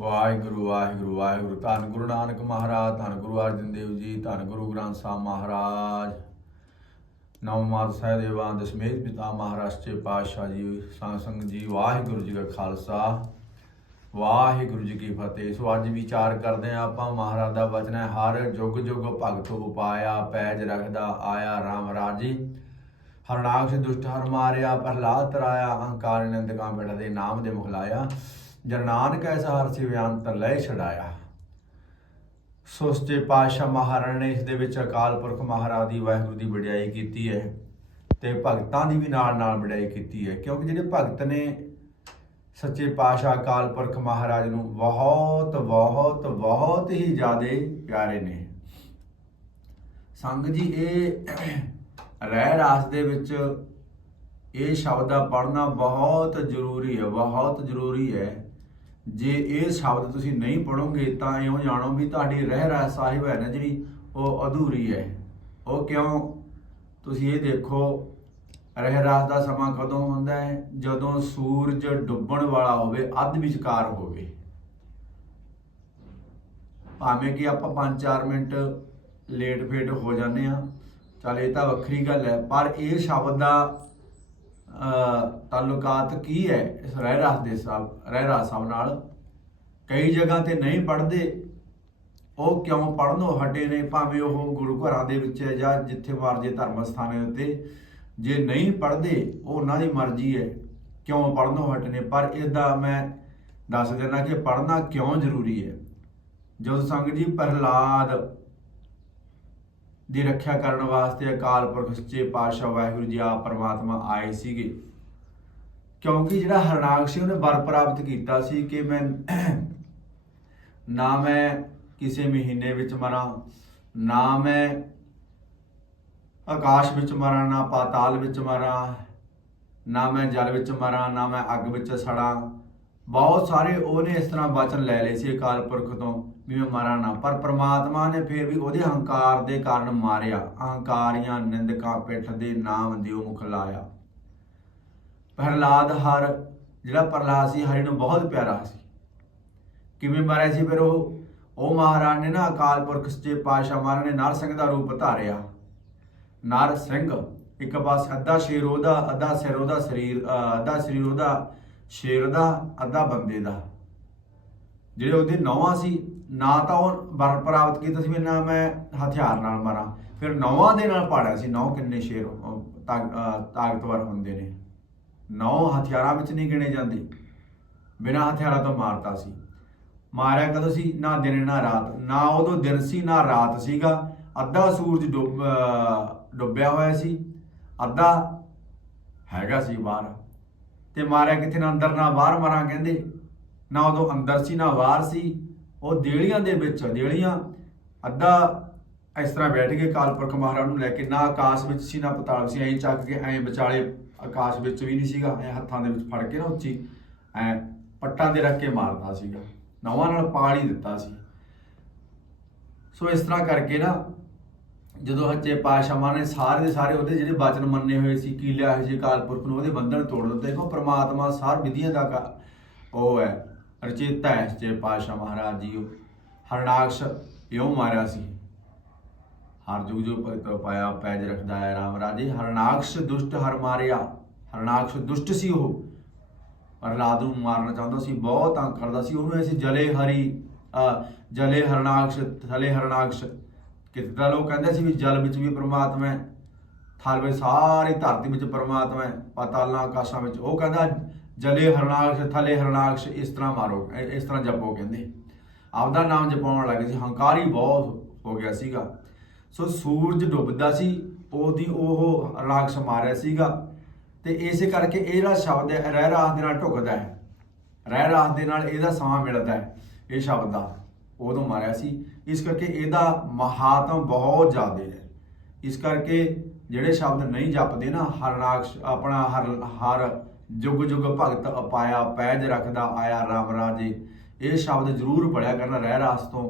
ਵਾਹਿਗੁਰੂ ਵਾਹਿਗੁਰੂ ਵਾਹਿਗੁਰੂ। ਧੰਨ ਗੁਰੂ ਨਾਨਕ ਮਹਾਰਾਜ, ਧੰਨ ਗੁਰੂ ਅਰਜਨ ਦੇਵ ਜੀ, ਧੰਨ ਗੁਰੂ ਗ੍ਰੰਥ ਸਾਹਿਬ ਮਹਾਰਾਜ। ਨਵ ਮਾਤ ਸਾਹਿਬ ਦੇਵਾਂ ਦਸ਼ਮੇਸ਼ ਪਿਤਾ ਮਹਾਰਾਸ਼ਟਰ ਪਾਤਸ਼ਾਹ ਜੀ, ਸੰਗ ਸੰਗ ਜੀ, ਵਾਹਿਗੁਰੂ ਜੀ ਕਾ ਖਾਲਸਾ। ਵਾਹਿਗੁਰੂ ਜੀ ਕੀ ਫਤਿਹ। ਸੋ ਅੱਜ ਵਿਚਾਰ ਕਰਦੇ ਆ ਆਪਾਂ, ਮਹਾਰਾਜ ਦਾ ਵਚਨ ਹੈ, ਹਰ ਜੁਗ ਜੁਗ ਭਗਤ ਉਪਾਇਆ, ਪੈਜ ਰਖਦਾ ਆਇਆ RAM ਰਾਜੀ। ਹਰਨਾਕਸ਼ ਦੁਸ਼ਟ ਹਰ ਮਾਰਿਆ, ਪ੍ਰਹਲਾਦ ਤਰਾਇਆ, ਅਹੰਕਾਰ ਨਿੰਦਕਾਂ ਬੇੜਾ ਦੇ ਨਾਮ ਦੇ ਮੁਖਲਾਇਆ। ਜਨ ਨਾਨਕ ਐਸਾ ਹਰ ਸਿਵਿਆੰਤ ਲੈ ਛਡਾਇਆ। ਸੋਸਤੇ ਪਾਤਸ਼ਾਹ ਮਹਾਰਾਜ ਨੇ ਇਸ ਦੇ ਵਿੱਚ ਅਕਾਲ ਪੁਰਖ ਮਹਾਰਾਜ ਦੀ ਵਾਹਿਗੁਰੂ ਦੀ ਵਡਿਆਈ ਕੀਤੀ ਹੈ ਤੇ ਭਗਤਾਂ ਦੀ ਵੀ ਨਾਲ ਨਾਲ ਵਡਿਆਈ ਕੀਤੀ ਹੈ, ਕਿਉਂਕਿ ਜਿਹੜੇ ਭਗਤ ਨੇ ਸੱਚੇ ਪਾਤਸ਼ਾਹ ਅਕਾਲ ਪੁਰਖ ਮਹਾਰਾਜ ਨੂੰ ਬਹੁਤ ਬਹੁਤ ਬਹੁਤ ਹੀ ਜ਼ਿਆਦੇ ਪਿਆਰੇ ਨੇ। ਸੰਗ ਜੀ, ਇਹ ਰਹਿ ਰਾਸ ਦੇ ਵਿੱਚ ਇਹ ਸ਼ਬਦ ਦਾ ਪੜ੍ਹਨਾ ਬਹੁਤ ਜ਼ਰੂਰੀ ਹੈ, ਬਹੁਤ ਜ਼ਰੂਰੀ ਹੈ। ਜੇ ਇਹ ਸ਼ਬਦ ਤੁਸੀਂ ਨਹੀਂ ਪੜੋਗੇ ਤਾਂ ਇਉਂ ਜਾਣੋ ਵੀ ਤੁਹਾਡੀ ਰਹਿ ਰਾਸ ਸਾਹਿਬ ਹੈ ਨਾ ਜਿਹੜੀ, ਉਹ ਅਧੂਰੀ ਹੈ। ਉਹ ਕਿਉਂ? ਤੁਸੀਂ ਇਹ ਦੇਖੋ, ਰਹਿ ਰਾਸ ਦਾ ਸਮਾਂ ਕਦੋਂ ਹੁੰਦਾ ਹੈ? ਜਦੋਂ ਸੂਰਜ ਡੁੱਬਣ ਵਾਲਾ ਹੋਵੇ, ਅੱਧ ਵਿਚਕਾਰ ਹੋਵੇ। ਭਾਵੇਂ ਕਿ ਆਪਾਂ 5-4 ਮਿੰਟ ਲੇਟ ਫੇਟ ਹੋ ਜਾਂਦੇ ਆ ਚਲ ਇਹ ਤਾਂ ਵੱਖਰੀ ਗੱਲ ਹੈ, ਪਰ ਇਹ ਸ਼ਬਦ ਦਾ ਤਾਲੁਕਾਤ ਕੀ ਹੈ ਇਸ ਰਹਿਰਾਸ ਦੇ ਸਾਹਿਬ ਰਹਿਰਾਸ ਸਾਹਿਬ ਨਾਲ? ਕਈ ਜਗ੍ਹਾ ਤੇ ਨਹੀਂ ਪੜ੍ਹਦੇ। ਉਹ ਕਿਉਂ ਪੜਨੋਂ ਹਟੇ ਨੇ? ਭਾਵੇਂ ਉਹ ਗੁਰੂ ਘਰਾਂ ਦੇ ਵਿੱਚ ਹੈ ਜਾਂ ਜਿੱਥੇ ਮਰਜੇ ਧਰਮ ਸਥਾਨਾਂ ਉੱਤੇ ਜੇ ਨਹੀਂ ਪੜ੍ਹਦੇ, ਉਹ ਉਹਨਾਂ ਦੀ ਮਰਜ਼ੀ ਹੈ। ਕਿਉਂ ਪੜਨੋਂ ਹਟੇ ਨੇ? ਪਰ ਇਹਦਾ ਮੈਂ ਦੱਸ ਦੇਣਾ ਕਿ ਪੜ੍ਹਨਾ ਕਿਉਂ ਜ਼ਰੂਰੀ ਹੈ? ਜਦੋਂ ਸੰਗਤ ਜੀ, ਪ੍ਰਹਲਾਦ ਦੀ ਰੱਖਿਆ ਕਰਨ ਵਾਸਤੇ ਅਕਾਲ ਪੁਰਖ ਸੱਚੇ ਪਾਤਸ਼ਾਹ ਵਾਹਿਗੁਰੂ ਜੀ ਆ ਪਰਮਾਤਮਾ ਆਏ ਸੀਗੇ। ਕਿਉਂਕਿ ਜਿਹੜਾ ਹਰਨਾਕਸ਼ ਸੀ ਉਹਨੇ ਵਰ ਪ੍ਰਾਪਤ ਕੀਤਾ ਸੀ ਕਿ ਮੈਂ ਨਾ ਮੈਂ ਕਿਸੇ ਮਹੀਨੇ ਵਿੱਚ ਮਰਾਂ, ਨਾ ਮੈਂ ਆਕਾਸ਼ ਵਿੱਚ ਮਰਾਂ, ਨਾ ਪਾਤਾਲ ਵਿੱਚ ਮਰਾਂ, ਨਾ ਮੈਂ ਜਲ ਵਿੱਚ ਮਰਾਂ, ਨਾ ਮੈਂ ਅੱਗ ਵਿੱਚ ਸੜਾਂ ਬਹੁਤ ਸਾਰੇ ਉਹਨੇ ਇਸ ਤਰ੍ਹਾਂ ਵਚਨ ਲੈ ਲਏ ਸੀ ਅਕਾਲ ਪੁਰਖ ਤੋਂ ਵੀ ਮੈਂ ਮਰਾਂ ਨਾ। ਪਰ ਪ੍ਰਮਾਤਮਾ ਨੇ ਫਿਰ ਵੀ ਉਹਦੇ ਹੰਕਾਰ ਦੇ ਕਾਰਨ ਮਾਰਿਆ। ਅਹੰਕਾਰੀਆਂ, ਨਿੰਦਕਾਂ, ਪਿੱਠ ਦੇ ਨਾਮ ਦਿਓ ਮੁਖ ਲਾਇਆ। ਪ੍ਰਹਲਾਦ ਹਰ, ਜਿਹੜਾ ਪ੍ਰਹਲਾਦ ਸੀ, ਹਰੀ ਨੂੰ ਬਹੁਤ ਪਿਆਰਾ ਸੀ। ਕਿਵੇਂ ਮਾਰਿਆ ਸੀ ਫਿਰ ਉਹ? ਉਹ ਮਹਾਰਾਜ ਨੇ ਨਾ ਅਕਾਲ ਪੁਰਖ ਸੱਚੇ ਪਾਤਸ਼ਾਹ ਮਹਾਰਾਜ ਨੇ ਨਰ ਸਿੰਘ ਦਾ ਰੂਪ ਧਾਰਿਆ। ਨਰ ਸਿੰਘ, ਇੱਕ ਪਾਸ ਅੱਧਾ ਸ਼ੇਰ ਉਹਦਾ, ਅੱਧਾ ਸਿਰ ਉਹਦਾ ਸਰੀਰ ਅੱਧਾ ਸਰੀਰ ਉਹਦਾ ਸ਼ੇਰ ਦਾ, ਅੱਧਾ ਬੰਦੇ ਦਾ। ਜਿਹੜੇ ਉਹਦੇ ਨੌਵਾਂ ਸੀ, ਨਾ ਤਾਂ ਉਹ ਵਰ ਪ੍ਰਾਪਤ ਕੀਤਾ ਸੀ ਵੀ ਨਾ ਮੈਂ ਹਥਿਆਰ ਨਾਲ ਮਾਰਾਂ। ਫਿਰ ਨੌਵਾਂ ਦੇ ਨਾਲ ਪਾੜਿਆ ਸੀ, ਨੌ ਕਿੰਨੇ ਸ਼ੇਰ ਉਹ ਤਾਕਤਵਰ ਹੁੰਦੇ ਨੇ। ਨੌ ਹਥਿਆਰਾਂ ਵਿੱਚ ਨਹੀਂ ਗਿਣੇ ਜਾਂਦੇ। ਬਿਨਾਂ ਹਥਿਆਰਾਂ ਤੋਂ ਮਾਰਤਾ ਸੀ। ਮਾਰਿਆ ਕਦੋਂ ਸੀ? ਨਾ ਦਿਨ, ਨਾ ਰਾਤ। ਨਾ ਉਦੋਂ ਦਿਨ ਸੀ, ਨਾ ਰਾਤ ਸੀਗਾ। ਅੱਧਾ ਸੂਰਜ ਡੁੱਬ ਡੁੱਬਿਆ ਹੋਇਆ ਸੀ। ਅੱਧਾ ਹੈਗਾ ਸੀ ਬਾਹਰ। ਤੇ ਮਾਰਿਆ ਕਿੱਥੇ ਨਾ ਅੰਦਰ, ਨਾ ਬਾਹਰ ਮਾਰਾਂ ਕਹਿੰਦੇ ਨਾ ਉਦੋਂ ਅੰਦਰ ਸੀ, ਨਾ ਬਾਹਰ ਸੀ। ਉਹ ਦੇਲੀਆਂ ਦੇ ਵਿੱਚ ਦੇਲੀਆਂ ਅੱਧਾ ਇਸ ਤਰ੍ਹਾਂ ਬੈਠ ਕੇ ਕਾਲਪੁਰਖ ਮਹਾਰਾਜ ਨੂੰ ਲੈ ਕੇ, ਨਾ ਆਕਾਸ਼ ਵਿੱਚ ਸੀ, ਨਾ ਪਤਾਲ ਸੀ। ਐਂ ਚੱਕ ਕੇ, ਐਂ ਵਿਚਾਲੇ ਆਕਾਸ਼ ਵਿੱਚ ਵੀ ਨਹੀਂ ਸੀਗਾ, ਐਂ ਹੱਥਾਂ ਦੇ ਵਿੱਚ ਫੜ ਕੇ ਨਾ ਉੱਚੀ, ਐ ਪੱਟਾਂ ਦੇ ਰੱਖ ਕੇ ਮਾਰਦਾ ਸੀਗਾ। ਨਵਾਂ ਨਾਲ ਪਾਲ ਹੀ ਦਿੱਤਾ ਸੀ। ਸੋ ਇਸ ਤਰ੍ਹਾਂ ਕਰਕੇ ਨਾ ਜਦੋਂ ਹੱਚੇ ਪਾਸ਼ਾਮਾ ਨੇ ਸਾਰੇ ਦੇ ਸਾਰੇ ਉਹਦੇ ਜਿਹੜੇ ਬਚਨ ਮੰਨੇ ਹੋਏ ਸੀ ਕੀ ਲਿਆ ਸੀ ਕਾਲਪੁਰਖ ਨੂੰ, ਉਹਦੇ ਬੰਧਨ ਤੋੜ ਦਿੱਤੇ। ਦੇਖੋ, ਪ੍ਰਮਾਤਮਾ ਸਾਰ ਵਿਧੀਆਂ ਦਾ ਉਹ ਹੈ, ਰਚੇਤਾ ਹੈ ਸੱਚੇ ਪਾਸ਼ਾ ਮਹਾਰਾਜ ਜੀ। ਉਹ ਹਰਨਾਕਸ਼ ਇਉਂ ਮਾਰਿਆ ਸੀ। ਹਰ ਜੁਗ ਜੋ ਪਾਇਆ, ਪੈਜ ਰੱਖਦਾ ਹੈ ਰਾਮ ਰਾਜੇ। ਹਰਨਾਕਸ਼ ਦੁਸ਼ਟ ਹਰ ਮਾਰਿਆ। ਹਰਨਾਕਸ਼ ਦੁਸ਼ਟ ਸੀ ਉਹ। ਪਰ ਪ੍ਰਹਲਾਦ ਨੂੰ ਮਾਰਨਾ ਚਾਹੁੰਦਾ ਸੀ, ਬਹੁਤ ਤੰਗ ਕਰਦਾ ਸੀ। ਉਹਨੂੰ ਐਸੀ ਜਲੇ ਹਰੀ ਜਲੇ ਹਰਨਾਕਸ਼, ਥਲੇ ਹਰਨਾਕਸ਼ ਕਿਤੇ ਤਾਂ ਲੋਕ ਕਹਿੰਦੇ ਸੀ ਵੀ ਜਲ ਵਿੱਚ ਵੀ ਪ੍ਰਮਾਤਮਾ ਹੈ, ਥਲ ਵਿੱਚ ਸਾਰੀ ਧਰਤੀ ਵਿੱਚ ਪ੍ਰਮਾਤਮਾ ਹੈ, ਪਾਤਾਲਾਂ ਆਕਾਸ਼ਾਂ ਵਿੱਚ। ਉਹ ਕਹਿੰਦਾ, ਜਲੇ ਹਰਨਾਕਸ਼, ਥਲੇ ਹਰਨਾਕਸ਼, ਇਸ ਤਰ੍ਹਾਂ ਮਾਰੋ ਇਸ ਤਰ੍ਹਾਂ ਜਪੋ ਕਹਿੰਦੇ। ਆਪਦਾ ਨਾਮ ਜਪਾਉਣ ਲੱਗੇ ਸੀ, ਹੰਕਾਰੀ ਬਹੁਤ ਹੋ ਗਿਆ ਸੀਗਾ। ਸੋ ਸੂਰਜ ਡੁੱਬਦਾ ਸੀ, ਉਹਦੀ ਉਹ ਰਾਖਸ਼ ਮਾਰਿਆ ਸੀਗਾ। ਤੇ ਇਸੇ ਕਰਕੇ ਇਹ ਜਿਹੜਾ ਸ਼ਬਦ ਹੈ, ਰਹਿ ਰਾਸ ਦੇ ਨਾਲ ਢੁਕਦਾ ਹੈ। ਰਹਿ ਰਾਸ ਦੇ ਨਾਲ ਇਹਦਾ ਸਮਾਂ ਮਿਲਦਾ ਹੈ, ਇਹ ਸ਼ਬਦ ਦਾ। ਉਦੋਂ ਮਾਰਿਆ ਸੀ। ਇਸ ਕਰਕੇ ਇਹਦਾ ਮਹਾਤਮ ਬਹੁਤ ਜ਼ਿਆਦਾ ਹੈ। ਇਸ ਕਰਕੇ ਜਿਹੜੇ ਸ਼ਬਦ ਨਹੀਂ ਜਪਦੇ ਨਾ, ਹਰ ਰਾਖਸ਼ ਆਪਣਾ ਹਰ ਹਰ ਜੁਗ ਜੁਗ ਭਗਤ ਅਪਾਇਆ, ਪੈਜ ਰੱਖਦਾ ਆਇਆ ਰਾਮ ਰਾਜੇ। ਇਹ ਸ਼ਬਦ ਜ਼ਰੂਰ ਪੜਿਆ ਕਰਨਾ, ਰਹਿ ਰਾਸ ਤੋਂ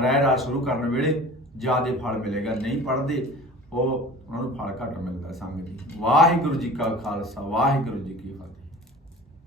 ਰਹਿ ਰਾਸ ਸ਼ੁਰੂ ਕਰਨ ਵੇਲੇ ਜਿਆਦੇ ਫਲ ਮਿਲੇਗਾ। ਨਹੀਂ ਪੜਦੇ ਉਹ ਉਹਨਾਂ ਨੂੰ ਫਲ ਘੱਟ ਮਿਲਦਾ ਸੰਗ ਜੀ ਵਾਹਿਗੁਰੂ ਜੀ ਕਾ ਖਾਲਸਾ, ਵਾਹਿਗੁਰੂ ਜੀ ਕੀ ਫਤਿਹ।